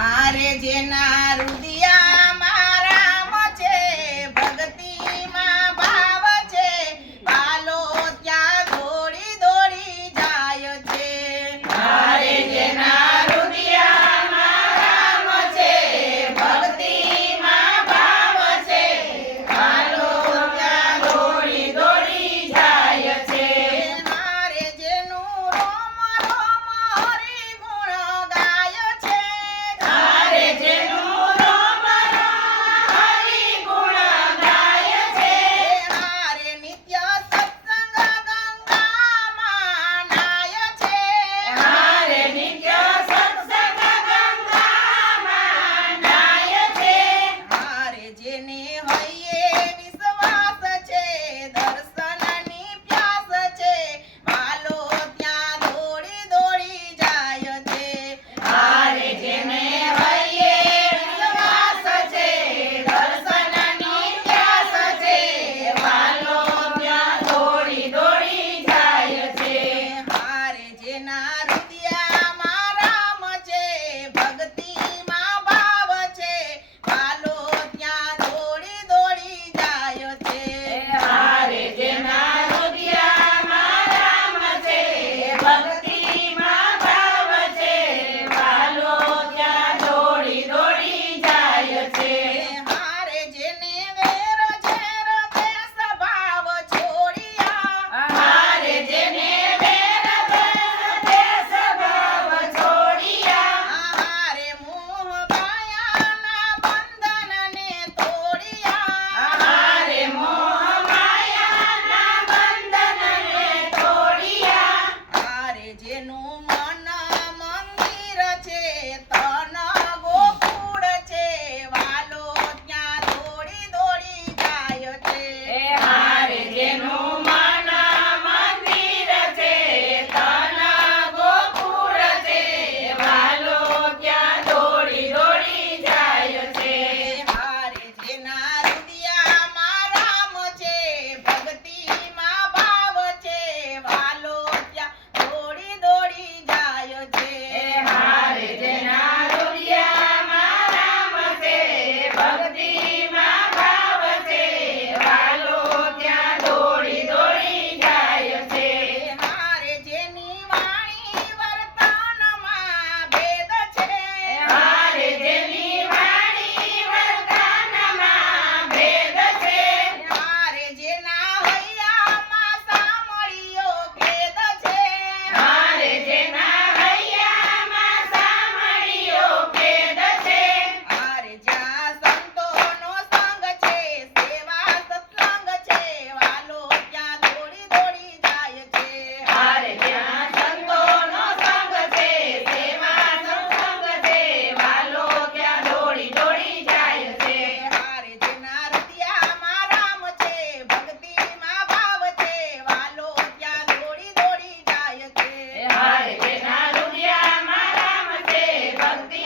આરે જેના રુદિયામાં રામ છે, ભક્તિમાં ભાવ છે, વાલો ત્યાં દોડી દોડી જાય છે. આરે જેના રુદિયામાં રામ છે, ભક્તિમાં ભાવ છે, વાલો ત્યાં દોડી દોડી જાય છે. આરે જેનું રોમ રોમ હરિ ગુણ ગાય છે, આરે જેનું રોમ રોમ હરિ ગુણ ગાય છે, આરે નિત્ય સત્સંગ ગંગામાં નાય છે. આરે નિત્ય સત્સંગ ગંગામાં નાય છે. આરે જેને હૈયે વિશ્વાસ છે, દર્શનની પ્યાસ છે, વાલો ત્યાં દોડી દોડી જાય છે. આરે જેને હૈયે વિશ્વાસ છે, દર્શનની પ્યાસ છે, વાલો ત્યાં દોડી દોડી જાય છે. હારે જેના રુદિયામાં રામ છે, ભક્તિમાં ભાવ છે, વાલો ત્યાં દોડી દોડી જાય છે. આરે જેના રુદિયામાં રામ છે, ભક્તિમાં ભાવ છે, વાલો ત્યાં દોડી દોડી જાય છે. હારે જેને વેર ઝેર દેશ ભાવ છોડ્યા, આરે જેને વેર દેશ ભાવ છોડ્યા, હારે મોહ માયાના બંધનને તોડ્યા, આરે મોહ માયાના બંધનને તોડ્યા, હારે જેનું મન મંદિર છે, તન ગોકુળ છે, વાલો ત્યાં દોડી દોડી જાય છે. આરે જેનું મન મંદિર છે, તન ગોકુળ છે, વાલો ત્યાં દોડી દોડી જાય છે. હારે જેના રુદિયામાં રામ છે, ભક્તિમાં ભાવ છે, વાલો ત્યાં દોડી દોડી જાય છે. હારે જેના રુદિયામાં રામ છે, ભક્તિમાં ભાવ છે, વાલો ત્યાં દોડી દોડી જાય છે. હારે જેની વાણી વર્તનમાં ભેદ છે, હારે જેની વાણી વર્તનમાં ભેદ છે, હારે જેના હૈયામાં સામળીઓ ભેદ છે, હારે જેના હૈયામાં સામળીઓ ભેદ છે, હારે જ્યાં સંતોનો સંગ છે, સેવા સત્સંગ છે, વાલો ત્યાં દોડી દોડી જાય છે. હારે જ્યાં સંતોનો સંગ છે, સેવા સત્સંગ છે, વાલો ત્યાં દોડી દોડી જાય છે. હારે જેના રુદિયામાં રામ છે, ભક્તિમાં ભાવ છે, વાલો ત્યાં દોડી દોડી જાય છે. હારે જેના રુદિયામાં રામ છે, ભક્તિ